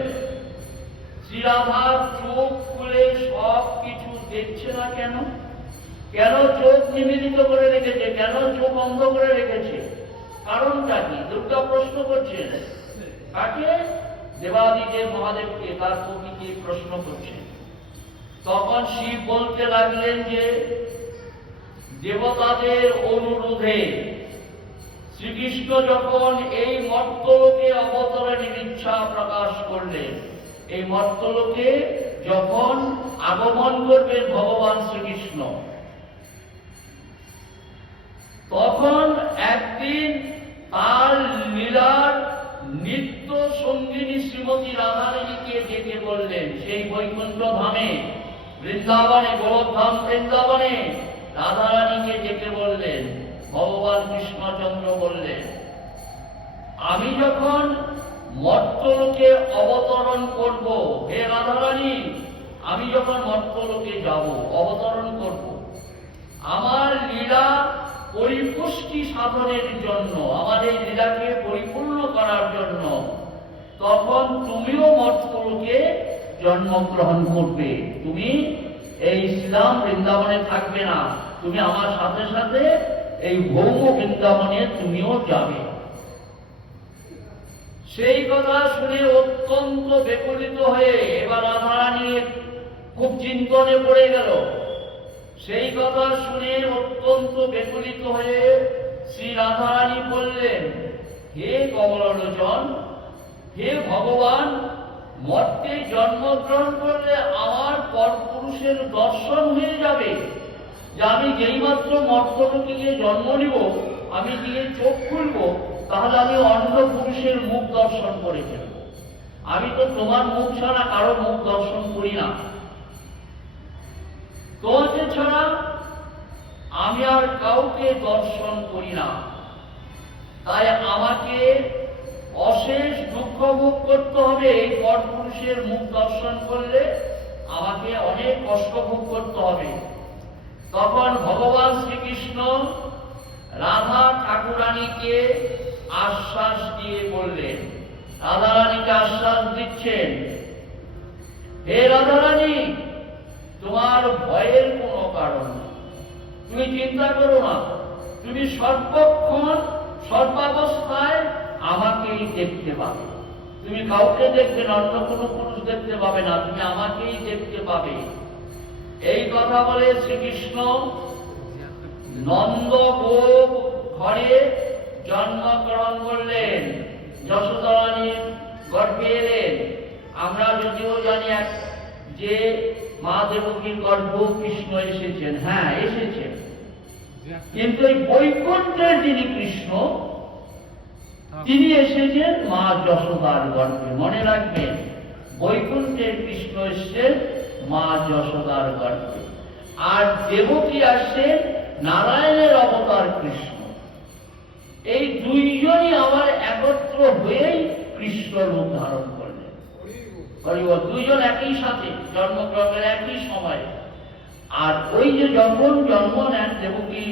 শ্রী রাধার চোখ খুলে সব কিছু দেখছে না কেন? কেন চোখ নিমিলিত করে রেখেছে? কেন চোখ বন্ধ করে রেখেছে? কারণটা কি? দুর্গা প্রশ্ন করছেন। কাকে? দেবাদিদেব মহাদেবকে, তার কবিকে প্রশ্ন করছেন। তখন শিব বলতে লাগলেন যে দেবতাদের অনুরোধে শ্রীকৃষ্ণ যখন এই মর্তলোকে অবতরণের ইচ্ছা প্রকাশ করলেন, এই মর্তলোকে যখন আগমন করবেন ভগবান শ্রীকৃষ্ণ, তখন একদিন তার লীলার নিত্য সঙ্গিনী শ্রীমতী রাধারানীকে ডেকে বললেন, সেই বৈকুণ্ঠ ধামে বৃন্দাবনে, গোলকধাম বৃন্দাবনে রাধারানীকে ডেকে বললেন। ভগবান কৃষ্ণচন্দ্র বললেন, আমি যখন মর্তলোকে অবতরণ করব, হে রাধারানী, আমি যখন মর্তলোকে যাব, অবতরণ করব, আমার লীলা পরিপুষ্টি সাধনের জন্য, আমার এই লীলাকে পরিপূর্ণ করার জন্য, তখন তুমিও মর্তলোকে জন্মগ্রহণ করবে। তুমি এই শ্রীরাম বৃন্দাবনে থাকবে না, তুমি আমার সাথে সাথে এই ভৌম বৃন্দাবনে তুমিও যাবে। সেই কথা শুনে অত্যন্ত বেকুলিত হয়ে এবার রাধারানী খুব চিন্তনে পড়ে গেল। সেই কথা শুনে অত্যন্ত বেকুলিত হয়ে শ্রী রাধারানী বললেন, হে কমললোচন, হে ভগবান, মর্তে জন্মগ্রহণ করলে আমার পরপুরুষের দর্শন হয়ে যাবে। যে আমি যেইমাত্র মর্তলোকে গিয়ে জন্ম নিব, আমি গিয়ে চোখ খুলব, তাহলে আমি অন্য পুরুষের মুখ দর্শন করে ফেলব। আমি তো তোমার মুখ ছাড়া কারো মুখ দর্শন করি না, তোমাকে ছাড়া আমি আর কাউকে দর্শন করি না। তাই আমাকে অশেষ দুঃখ ভোগ করতে হবে। এই পরপুরুষের মুখ দর্শন করলে আমাকে অনেক কষ্ট ভোগ করতে হবে। তখন ভগবান শ্রীকৃষ্ণ রাধা ঠাকুরানীকে আশ্বাস দিয়ে বললেন, রাধারানীকে আশ্বাস দিচ্ছেন, হে রাধারানী, তোমার ভয়ের কোনো কারণ নেই, তুমি চিন্তা করো না। তুমি সর্বক্ষণ সর্বাবস্থায় আমাকেই দেখতে পাবে। তুমি কাউকে দেখবে না, অন্য কোনো পুরুষ দেখতে পাবে না, তুমি আমাকেই দেখতে পাবে। এই কথা বলে শ্রীকৃষ্ণ নন্দ গোপ ঘরে জন্মগ্রহণ করলেন, যশোদা রানীর গর্ভে এলেন। আমরা যদিও জানি যে মা দেবকীর গর্ভ কৃষ্ণ এসেছেন, হ্যাঁ এসেছেন, কিন্তু এই বৈকুণ্ঠের যিনি কৃষ্ণ তিনি এসেছেন মা যশোদার গর্ভে। মনে রাখবেন, বৈকুণ্ঠের কৃষ্ণ এসেছেন মা যশোদার গর্ভে, আর দেবকী আসছেন নারায়ণের অবতার কৃষ্ণ। এই দুইজনই আবার একত্র হয়েই কৃষ্ণ রূপ ধারণ করলেন। দুইজন একই সাথে জন্মগ্রহণের একই সময়ে। আর ওই যে যখন জন্ম নেন দেবকী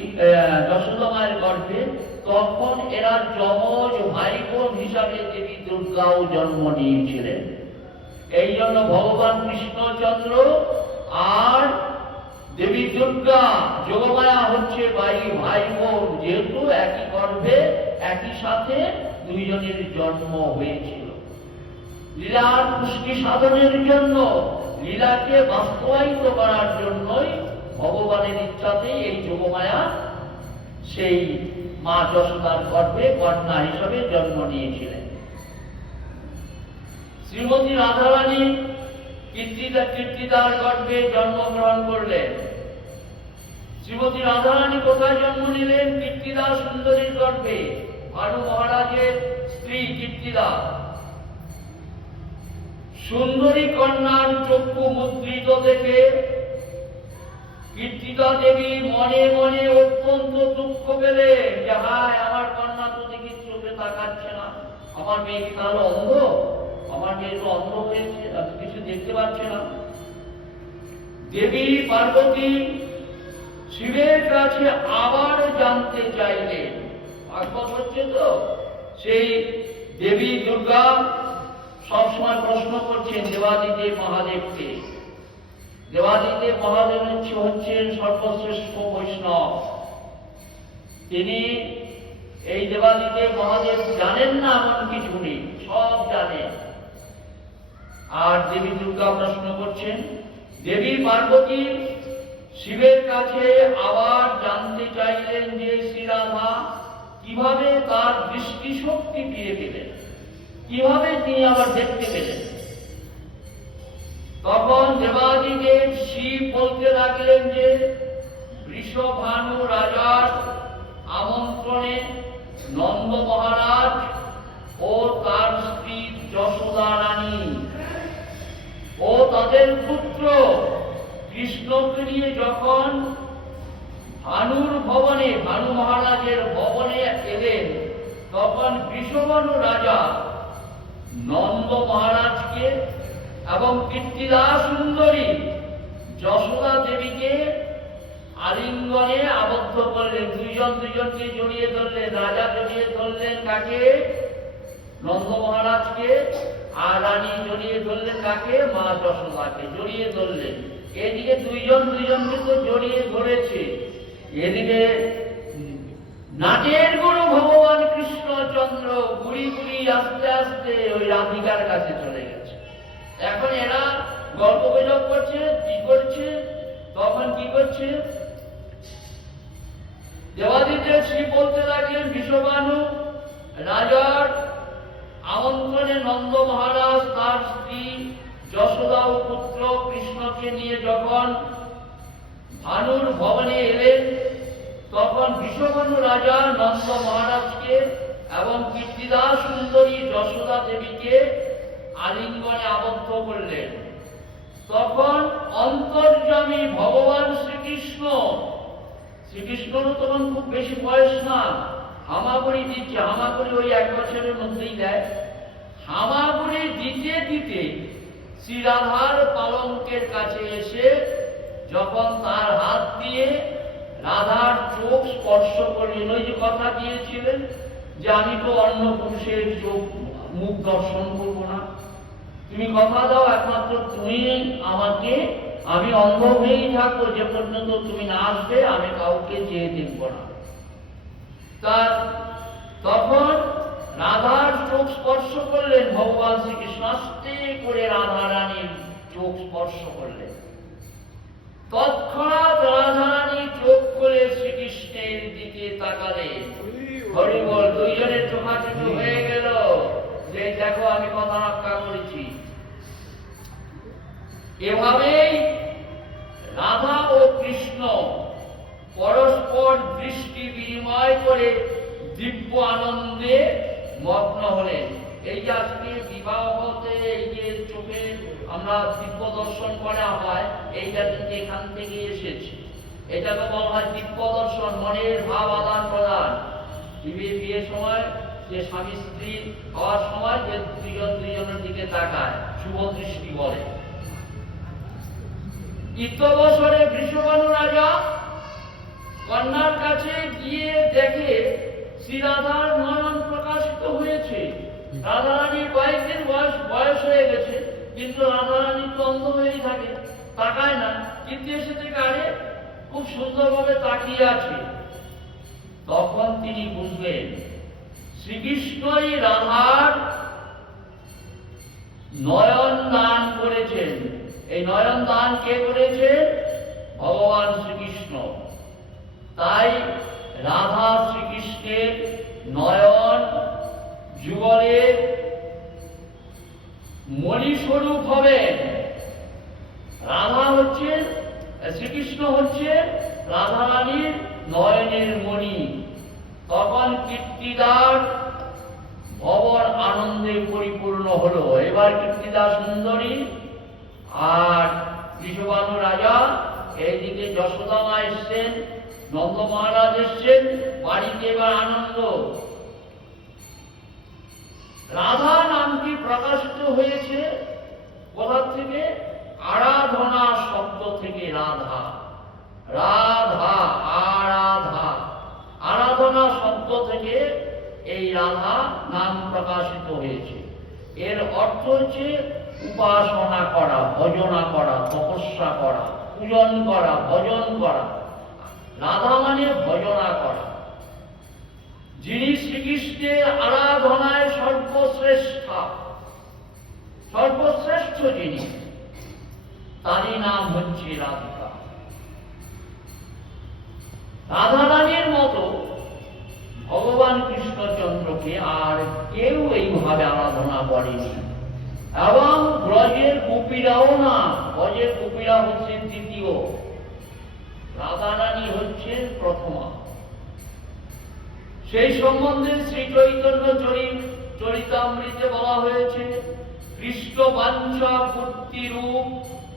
যশোদা মায়ের গর্ভে, তখন এরা যমজ ভাই বোন হিসাবে দেবী দুর্গাও জন্ম নিয়েছিলেন। এই জন্য ভগবান কৃষ্ণচন্দ্র আর দেবী দুর্গা যোগমায়া হচ্ছে ভাই বোন, যেহেতু একই গর্ভে একই সাথে দুইজনের জন্ম হয়েছিল। লীলার পুষ্টি সাধনের জন্য, লীলাকে বাস্তবায়িত করার জন্যই ভগবানের ইচ্ছাতেই এই যোগমায়া সেই মা যশোদার গর্ভে কন্যা হিসাবে জন্ম নিয়েছিলেন। শ্রীমতী রাধারানী কীর্তিদার গর্ভে জন্মগ্রহণ করলেন। শ্রীমতী রাধারানী কোথায় জন্ম নিলেন? কীর্তিদা সুন্দরীর গর্ভে। ভানু মহারাজের স্ত্রী কীর্তিদা সুন্দরী কন্যার চক্ষু মুদ্রিত দেখে কীর্তিদা দেবী মনে মনে অত্যন্ত দুঃখ পেলেন যে হায়, আমার কন্যা তো দেখি চোখে তাকাচ্ছে না, আমার মেয়ে কি তাহলে অন্ধ? আমার মেয়ে তো অন্ধ হয়েছে, কিছু দেখতে পাচ্ছে না। দেবী পার্বতী শিবের কাছে আবার জানতে চাইলেন। ভাগবত হচ্ছে তো, সেই দেবী দুর্গা সবসময় প্রশ্ন করছেন দেবাদিদেব মহাদেবকে। দেবাদিদেব মহাদেব হচ্ছেন সর্বশ্রেষ্ঠ বৈষ্ণব। তিনি এই দেবাদিদেব মহাদেব জানেন না এমন কিছু নেই, সব জানেন। আর দেবী দুর্গা প্রশ্ন করছেন। দেবী পার্বতী শিবের কাছে আবার জানতে চাইলেন যে শ্রীরাধা কিভাবে তার দৃষ্টিশক্তি ফিরে পেলেন, কিভাবে তিনি আবার দেখতে পেলেন। তখন দেবাদিদেব শিব বলতে লাগলেন যে বৃষভানু রাজার আমন্ত্রণে নন্দ মহারাজ ও তার স্ত্রী যশোদা রানী ও তাদের পুত্র কৃষ্ণকে নিয়ে যখন ভানুর ভবনে, ভানু মহারাজের ভবনে এলেন, তখন বৃষভানু রাজা নন্দ মহারাজকে এবং কীর্তিদা সুন্দরী যশোদা দেবীকে আলিঙ্গনে আবদ্ধ করলেন। দুইজনকে জড়িয়ে ধরলেন। রাজা জড়িয়ে ধরলেন কাকে? নন্দ মহারাজকে। আর রানী জড়িয়ে ধরলেন কাকে? মা যশোদাকে জড়িয়ে ধরলেন। এদিকে দুইজনকে তো জড়িয়ে ধরেছে, এদিকে নাটের গুরু ভগবান কৃষ্ণচন্দ্র গুড়ি গুড়ি আস্তে আস্তে ওই রাধিকার কাছে চলে গেছে। এখন এরা গল্প গুজব করছে, কি করছে? তখন কি করছে? দেবাদিদেব শ্রী বলতে লাগলেন বৃষভানু রাজার আমন্ত্রণে নন্দ মহারাজ তার স্ত্রী যশোদা ও পুত্র কৃষ্ণকে নিয়ে যখন ভানুর ভবনে এলেন, তখন বৃষভানু রাজা নন্দ মহারাজকে এবং কীর্তিদা সুন্দরী যশোদা দেবীকে আলিঙ্গনে আবদ্ধ করলেন। তখন অন্তর্যামী ভগবান শ্রীকৃষ্ণরও তখন খুব বেশি বয়স না, হামাগুড়ি দিচ্ছে। হামাগুড়ি ওই 1 বছরের মধ্যেই দেয়। হামাগুড়ি দিতে দিতে শ্রীরাধার পালঙ্কের কাছে এসে যখন তার হাত দিয়ে রাধার চোখ স্পর্শ করলেন, ওই যে কথা দিয়েছিলেন যে আমি তো অন্য পুরুষের চোখ মুখ দর্শন করব না, তুমি কথা দাও একমাত্র তুমি আমাকে, আমি অন্ধ হয়েই থাকবো যে পর্যন্ত তুমি না আসবে, আমি কাউকে চেয়ে দেখব না। তার তখন রাধার চোখ স্পর্শ করলেন ভগবান শ্রীকৃষ্ণ, আস্তে করে রাধা রানীর চোখ স্পর্শ করলেন। তৎক্ষণাৎ রাধা রানী চোখ খুলে শ্রীকৃষ্ণের দিকে তাকালেন। হরি বল, দুইজনের চোখাচোখি হয়ে গেল যে দেখো আমি কথা রক্ষা করেছি। এভাবেই রাধা ও কৃষ্ণ পরস্পর দৃষ্টি বিনিময় করে দিব্য আনন্দে মগ্ন হলেন। এই যে আজকে বিবাহ হতে এই যে চোখে আমরা দিব্য দর্শন করা হয়, এইটা কিন্তু এখান থেকে এসেছে। এটাকে বলা হয় দিব্য দর্শন, মনের ভাব আদান প্রদান। বিয়ের সময় যে স্বামী স্ত্রী হওয়ার সময় যে দুজন দুজনের দিকে তাকায়, শুভ দৃষ্টি বলে। ইত্যবসরে বৃষভানু রাজা কন্যার কাছে গিয়ে দেখে শ্রী রাধার নয়ন প্রকাশিত হয়েছে। রাধা রানীর কয়েকদিন বয়স হয়ে গেছে, কিন্তু রাধা রানী তো অন্ধ হয়েই থাকে, তাকায় না, কিন্তু এসে থেকে আরে খুব সুন্দরভাবে তাকিয়ে আছে। তখন তিনি বুঝলেন শ্রীকৃষ্ণই রাধার নয়ন দান করেছেন। এই নয়ন দান কে করেছেন? ভগবান শ্রীকৃষ্ণ। তাই রাধা শ্রীকৃষ্ণের নয়ন যুগলের মণিস্বরূপ হবেন। রাধা হচ্ছেন, শ্রীকৃষ্ণ হচ্ছে রাধা রানীর নয়নের মণি। তখন কীর্তিদার ভবর আনন্দে পরিপূর্ণ হলো। এবার কীর্তিদা সুন্দরী আর বৃষভানু রাজা, এইদিকে যশোদা মা এসছেন, নন্দ মহারাজ এসছেন, বাড়িতে এবার আনন্দ। রাধা নামটি প্রকাশিত হয়েছে কোথা থেকে? আরাধনা শব্দ থেকে। রাধা, রাধা, আরাধা, আরাধনা শব্দ থেকে এই রাধা নাম প্রকাশিত হয়েছে। এর অর্থ হচ্ছে উপাসনা করা, ভজনা করা, তপস্যা করা, পূজন করা, ভজন করা। রাধা মানে ভজনা করা। যিনি শ্রীকৃষ্ণের আরাধনায় সর্বশ্রেষ্ঠ যিনি, তারই নাম হচ্ছে রাধিকা। রাধা রানীর মতো ভগবান কৃষ্ণচন্দ্রকে আর কেউ এইভাবে আরাধনা করেনি, এবং ব্রজের গোপীরাও না। ব্রজের গোপীরা হচ্ছেন দ্বিতীয়, রাধা রানী হচ্ছেন প্রথমা। সেই সম্বন্ধে শ্রী চৈতন্য চরিতামৃতে বলা হয়েছে, কৃষ্ণ বাঞ্ছা মূর্তি রূপ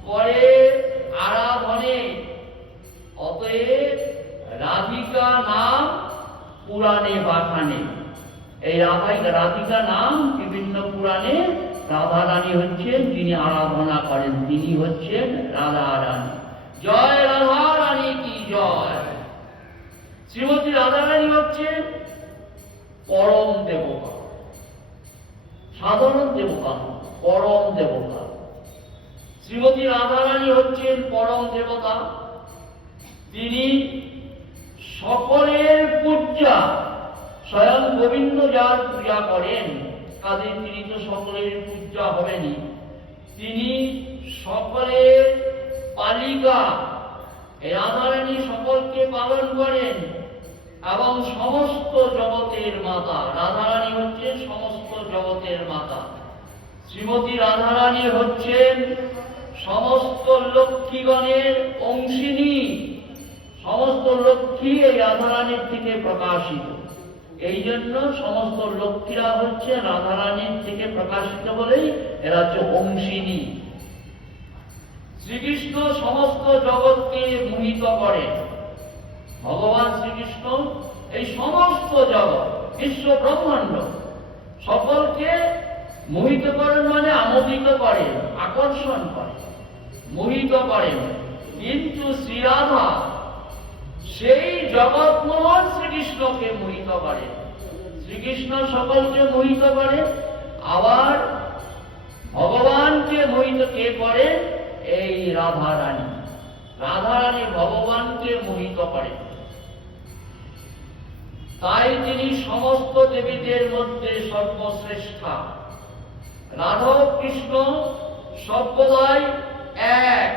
করে আরাধনে, অতএব রাধিকা নাম পুরাণে বাখানে। এই রাধিকা নাম বিভিন্ন পুরাণে রাধা রানী হচ্ছেন যিনি আরাধনা করেন, তিনি হচ্ছেন রাধা রানী। জয় রাধা রানী কি জয়। শ্রীমতী রাধা রানী হচ্ছেন পরম দেবতা, সাধারণ দেবতা, পরম দেবতা। শ্রীমতী রাধা রানী হচ্ছেন পরম দেবতা। তিনি সকলের পূজা, স্বয়ং গোবিন্দ যার পূজা করেন, কাজে তিনি তো সকলের পূজা হবেনই। তিনি সকলের পালিকা, রাধা রানী সকলকে পালন করেন এবং সমস্ত জগতের মাতা। রাধা রানী হচ্ছেন সমস্ত জগতের মাতা। শ্রীমতী রাধা রানী হচ্ছেন সমস্ত লক্ষ্মীগণের অংশিনী। সমস্ত লক্ষ্মী এই রাধা রানীর থেকে প্রকাশিত। এই জন্য সমস্ত লক্ষ্মীরা হচ্ছে রাধা রানীর থেকে প্রকাশিত বলেই এরা হচ্ছে অংশিনী। শ্রীকৃষ্ণ সমস্ত জগৎকে মোহিত করেন। ভগবান শ্রীকৃষ্ণ এই সমস্ত জগৎ, বিশ্ব ব্রহ্মাণ্ড সকলকে মোহিত করেন, মানে আমোদিত করেন, আকর্ষণ করেন, মোহিত করেন। কিন্তু শ্রীরাধা সেই জগৎমোহন শ্রীকৃষ্ণকে মোহিত করেন। শ্রীকৃষ্ণ সকলকে মোহিত করেন, আবার ভগবানকে মোহিত কে করেন? এই রাধা রানী। রাধা রানী ভগবানকে মোহিত করেন। তাই তিনি সমস্ত দেবীদের মধ্যে সর্বশ্রেষ্ঠা। রাধব কৃষ্ণ সর্বদাই এক,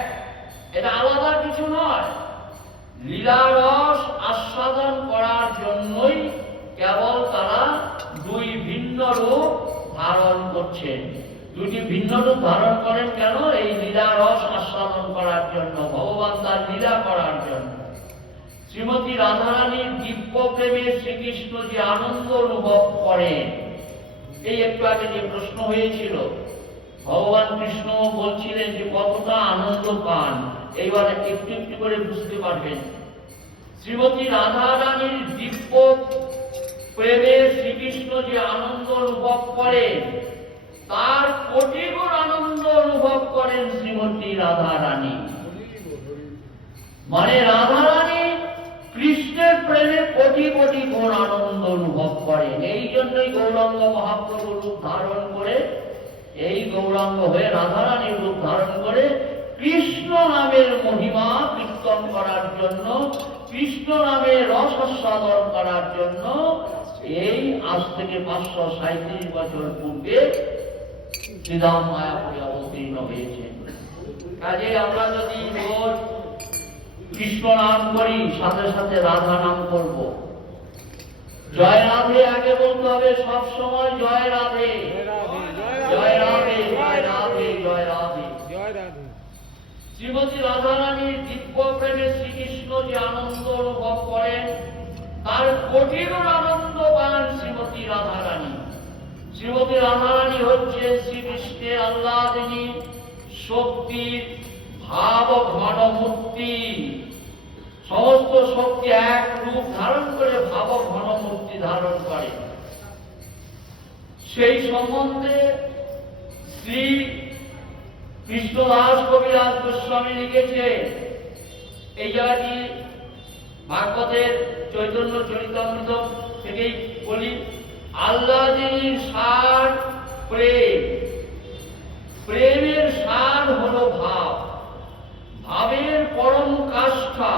এটা আলাদা কিছু নয়। লীলারস আস্বাদন করার জন্যই কেবল তারা দুই ভিন্ন রূপ ধারণ করছেন। দুটি ভিন্ন রূপ ধারণ করেন কেন? এই লীলারস আস্বাদন করার জন্য, ভগবান তার লীলা করার জন্য। শ্রীমতী রাধারানীর দিব্য প্রেমে শ্রীকৃষ্ণ যে আনন্দ অনুভব করেন, এই একটু আগে যে প্রশ্ন হয়েছিল, ভগবান কৃষ্ণ বলছিলেন যে কতটা আনন্দ পান, এইবার একটু একটু করে বুঝতে পারবেন। শ্রীমতী রাধারানীর দিব্য প্রেমে শ্রীকৃষ্ণ যে আনন্দ অনুভব করেন, তার কোটি গুণ আনন্দ অনুভব করেন শ্রীমতী রাধারানী। মানে রাধারানী কৃষ্ণের প্রেমে কোটি কোটি গুণ আনন্দ অনুভব করেন। এই জন্যই গৌরাঙ্গ মহাপ্রভু রূপ ধারণ করে, এই গৌরাঙ্গ হয়ে রাধারানীর রূপ ধারণ করে কৃষ্ণ নামের মহিমা কীর্তন করার জন্য, কৃষ্ণ নামে রসাস্বাদন করার জন্য এই আজ থেকে 537 বছর পূর্বে শ্রীধাম মায়াপুরে অবতীর্ণ হয়েছেন। কাজে আমরা যদি রোজ কৃষ্ণ নাম করি, সাথে সাথে রাধা নাম করব। জয় রাধে আগে বলতে হবে সব সময়, জয় রাধে, জয় রাধে, জয় রাধে, জয় রাধে। শ্রীমতী রাধারানীর দিব্য প্রেমে শ্রীকৃষ্ণ যে আনন্দ অনুভব করেন, তার কোটি গুণ আনন্দ পান শ্রীমতী রাধারানী। শ্রীমতী রাধারানী হচ্ছে শ্রীকৃষ্ণের আহ্লাদিনী শক্তির ভাব ঘন মূর্তি। সমস্ত শক্তি এক রূপ ধারণ করে ভাব ঘন মূর্তি ধারণ করে। সেই সম্বন্ধে শ্রী কৃষ্ণদাস কবিরাজ গোস্বামী লিখেছে। এই জায়গাটি ভাগবতের চৈতন্য চরিতামৃত থেকেই বলি। আহ্লাদিনীর সার প্রেম, প্রেমের সার হলো ভাব, ভাবের পরম কাষ্ঠা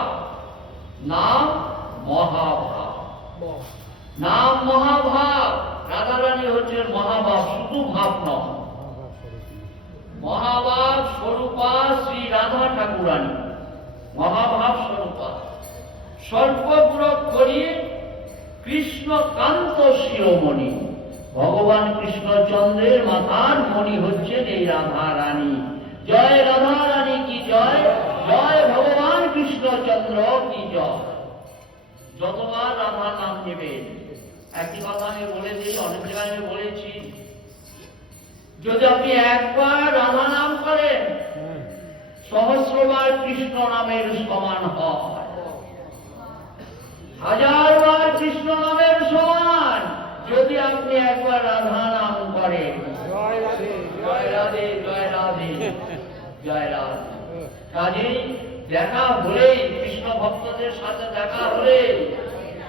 নাম মহাভাব। নাম মহাভাব। রাধারানী হচ্ছেন মহাভাব, শুধু ভাব নয়। মহাভাব স্বরূপা শ্রী রাধা ঠাকুরানী, মহাভাব স্বরূপা। সর্বগ্রহ করি কৃষ্ণকান্ত শিরোমণি। ভগবান কৃষ্ণচন্দ্রের মাথার মণি হচ্ছেন এই রাধারানী। জয় রাধারানী কি জয়, জয় ভগবান কৃষ্ণচন্দ্র কি জয়। যতবার রাধা নাম নেবেন, একই কথা আমি বলে দিই, অনেক জায়গায় আমি বলেছি, যদি আপনি একবার রাধা নাম করেন, সহস্রবার কৃষ্ণ নামের সমান হয়। 1000 বার কৃষ্ণ নামের সমান যদি আপনি একবার রাধা নাম করেন। জয় রাধে, জয় রাধে, জয় রাধে, জয় রাধে। কাজেই দেখা হলেই, কৃষ্ণ ভক্তদের সাথে দেখা হলে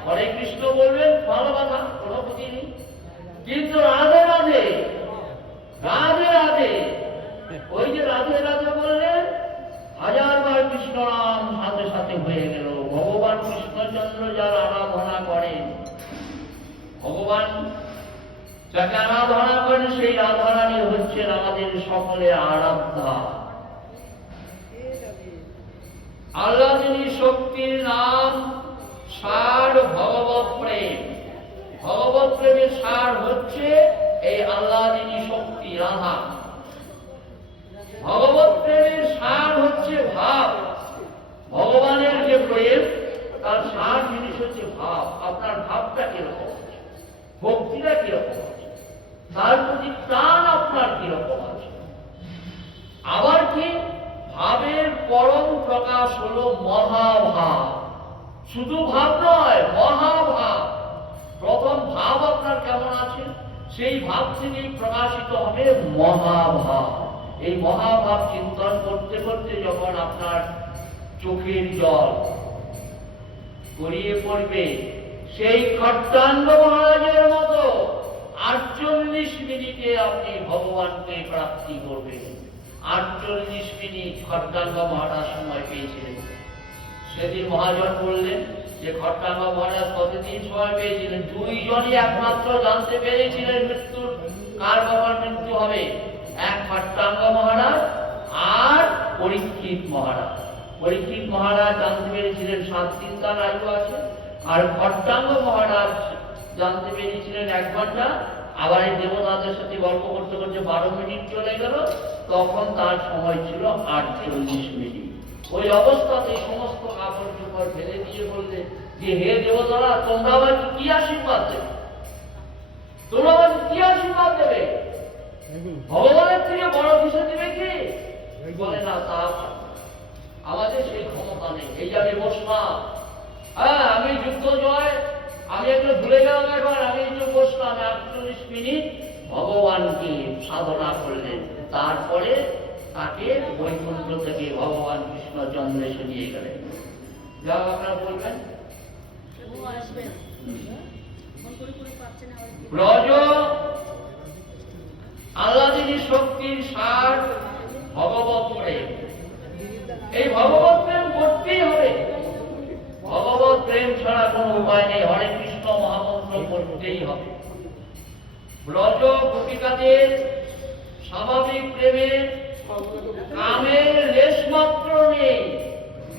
হরে কৃষ্ণ বলবেন, ভালো কথা, কোনো ক্ষতি নেই। কিন্তু রাধে রাধে, রাধে রাধে, ওই যে রাধে রাধে বললেন, 1000 বার কৃষ্ণ নাম সাথে সাথে হয়ে গেল। ভগবান কৃষ্ণচন্দ্র যার আরাধনা করেন, ভগবান যাকে আরাধনা করেন, সেই রাধারানী হচ্ছেন আমাদের সকলের আরাধ্যা। আহ্লাদিনী শক্তির নাম সার ভগবত প্রেম। ভগবত প্রেমের সার হচ্ছে এই আহ্লাদিনী শক্তি রাধা। ভগবত প্রেমের সার হচ্ছে ভাব। ভগবানের যে প্রেম, তার সার জিনিস হচ্ছে ভাব। আপনার ভাবটা কিরকম আছে, ভক্তিটা কিরকম আছে, তার প্রতি প্রাণ আপনার কিরকম আছে। আবার কি, ভাবের পরম প্রকাশ হলো মহাভাব। শুধু ভাব নয়, মহাভাব। প্রথম ভাব আপনার কেমন আছে, সেই ভাব থেকেই প্রকাশিত হবে মহাভাব। এই মহাভাব চিন্তন করতে করতে যখন আপনার চোখের জল গড়িয়ে পড়বে, সেই খট্টাঙ্গ মহারাজের মতো 48 মিনিটে আপনি ভগবানকে প্রাপ্তি করবেন। 48 মিনিট খট্টাঙ্গ মহারাজ সময় পেয়েছিলেন। সেদিন মহাজন বললেন যে খট্টাঙ্গা মহারাজ কতদিন সময় পেয়েছিলেন? 2 জনই একমাত্র জানতে পেরেছিলেন মৃত্যুর কার কখন মৃত্যু হবে, এক খট্টাঙ্গা মহারাজ আর পরীক্ষিত মহারাজ। পরীক্ষিত মহারাজ জানতে পেরেছিলেন 7 দিন তার আয়ু আছে, আর খট্টাঙ্গা মহারাজ জানতে পেরেছিলেন 1 ঘন্টা। আবার এই দেবতাদের সাথে গল্প করতে করতে 12 মিনিট চলে গেল, তখন তার সময় ছিল 48 মিনিট। ওই অবস্থাতে সমস্ত কাপড় চোপড় ফেলে দিয়ে বললে যে হে দেবতারা, তোমরা আমাকে কি আশীর্বাদ দেবে? তোমরা আমাকে কি আশীর্বাদ দেবে? ভগবানের থেকে বড় কিছু দেবে কি? বলে না, তা আমাদের সেই ক্ষমতা নেই। এই যাবে বসলাম, হ্যাঁ আমি যুদ্ধ জয়, আমি এগুলো ভুলে গেলাম। এখন আমি এই যে বসলাম 48 মিনিট ভগবানকে সাধনা করলেন, তারপরে তাকে বৈকুণ্ঠ থেকে ভগবান কৃষ্ণচন্দ্র এসে নিয়ে গেলেন। যা আপনারা বলবেন। ব্রজ আল্লাদিনী শক্তির সার ভগবত প্রেম। এই ভগবত প্রেম করতেই হবে, ভগবত প্রেম ছাড়া কোনো উপায় নেই। হরে কৃষ্ণ মহামন্ত্র করতেই হবে। ব্রজ গোপিকাদের স্বাভাবিক প্রেমে কামের লেশ মাত্র নেই।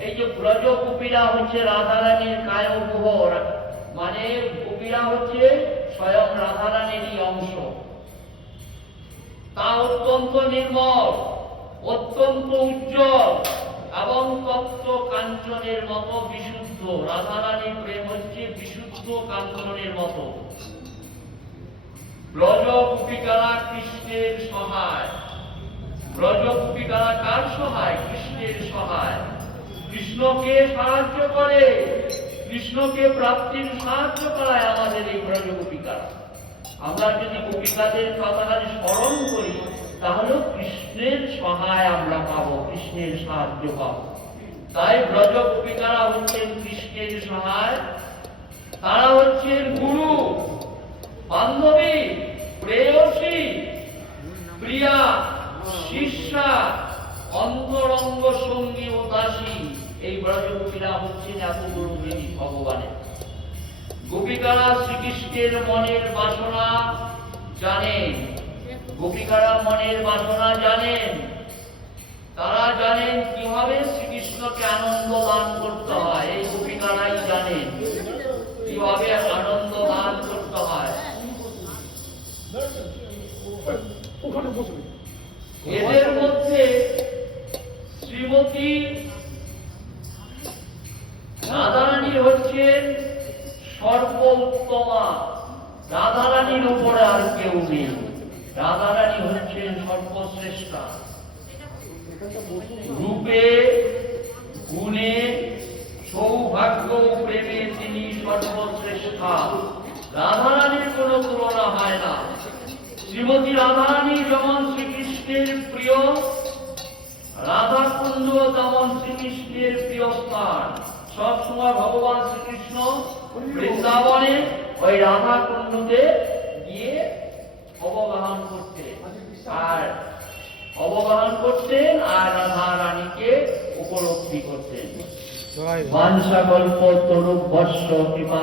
এই যে ব্রজ গোপীরা হচ্ছে রাধারানীর কায়গ্রহ, মানে গোপীরা হচ্ছে স্বয়ং রাধারানীরই অংশ। তা অত্যন্ত নির্মল, অত্যন্ত উজ্জ্বল এবং তপ্ত কাঞ্চনের মতো বিশুদ্ধ। রাধারানীর প্রেম হচ্ছে বিশুদ্ধ কাঞ্চনের মতো। ব্রজ গোপিকারা কৃষ্ণের সহায়। ব্রজ গোপিকারা কার সহায়? কৃষ্ণের সহায়। কৃষ্ণকে সাহায্য করে, কৃষ্ণকে প্রাপ্তির সাহায্য করায় আমাদের এই ব্রজ গোপিকারা। আমরা যদি গোপিকাদের কথাখানি স্মরণ করি, তাহলে কৃষ্ণের সহায় আমরা পাবো, কৃষ্ণের সাহায্য পাবো। তাই ব্রজ গোপিকারা হচ্ছেন কৃষ্ণের সহায়। তারা হচ্ছেন গুরু, বান্ধবী, প্রেয়সী, প্রিয়া, শিষ্যা, অন্তরঙ্গ সঙ্গী ও দাসী। এই ব্রজ গোপীরা হচ্ছেন এতগুলো জিনিস ভগবানের। গোপিকারা শ্রীকৃষ্ণের মনের বাসনা জানেন। গোপিকারা মনের বাসনা জানেন। তারা জানেন কিভাবে শ্রীকৃষ্ণকে আনন্দ দান করতে হয়। এই গোপিকারাই জানেন কিভাবে আনন্দ দান করতে হয়। এদের মধ্যে শ্রীমতী রাধারানী হচ্ছেন সর্বোত্তমা। রাধারানীর উপরে আর কেউ নেই। রাধারানী হচ্ছেন সর্বশ্রেষ্ঠা। রূপে, গুণে, সৌভাগ্য, প্রেমে তিনি সর্বশ্রেষ্ঠা। রাধারানীর কোনো তুলনা হয় না। শ্রীমতী রাধারানী যেমন শ্রীকৃষ্ণের প্রিয়, রাধাকুণ্ড তেমন শ্রীকৃষ্ণের প্রিয় স্থান। সবসময় ভগবান শ্রীকৃষ্ণ বৃন্দাবনে ওই রাধাকুণ্ডতে গিয়ে অবগাহন করতেন, আর রাধা রানীকে উপলব্ধি করতেন। বাঞ্ছাকল্প তরুভ্যস্য কৃপা